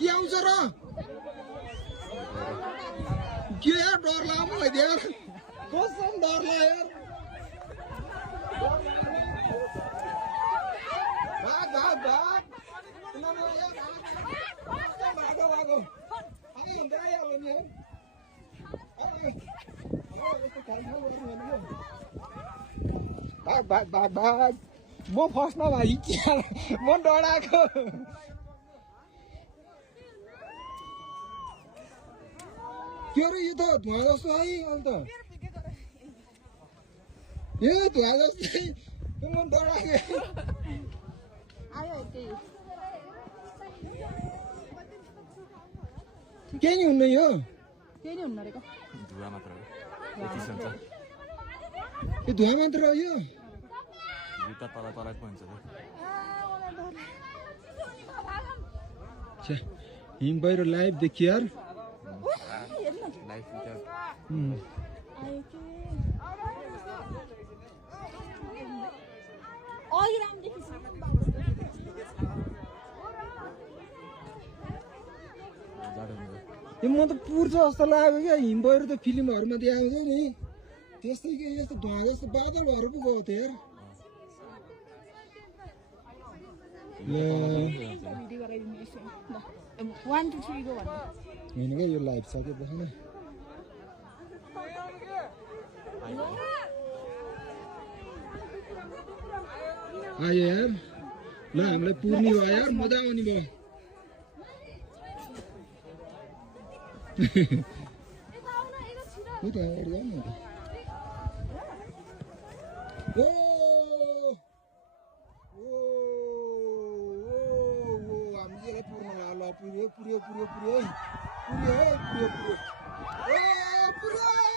के आउँछ र के डर लाग्यो मलाई यार कसम डर लाग्यो यार भाग भाग भागो भागो आयो आइहाल्यो नि भाग भाग भाग भाग म फर्स्टमा भाइ म डराएको के अरे यो त धुवा जस्तो है अहिले त यो धुवा जस्तै म डराएको केही नि हुन्न यो केही नि हुन्न रहेको धुवा मात्र हो यति हुन्छ यो धुवा मात्र हो यो जुत्ता तल तलै हुन्छ छ्या हिम बाहिर लाइभ देखियो यार लाइफ यो म त पुर्छ जस्तो लाग्यो क्या हिम बाहिर त फिल्महरूमा देखाउँछ नि त्यस्तै के यस्तो धुवा जस्तो बादलहरू पो गयो थियो यार होइन क्या यो लाइभ सकेपछि न आयो यार ल हामीलाई पुर्ने भयो यार मजा आउने भयो हामीले पुर्न ल पुर्यो पुर्यो पुर्यो पुर्यो पुर्यो पुर्यो पुर्यो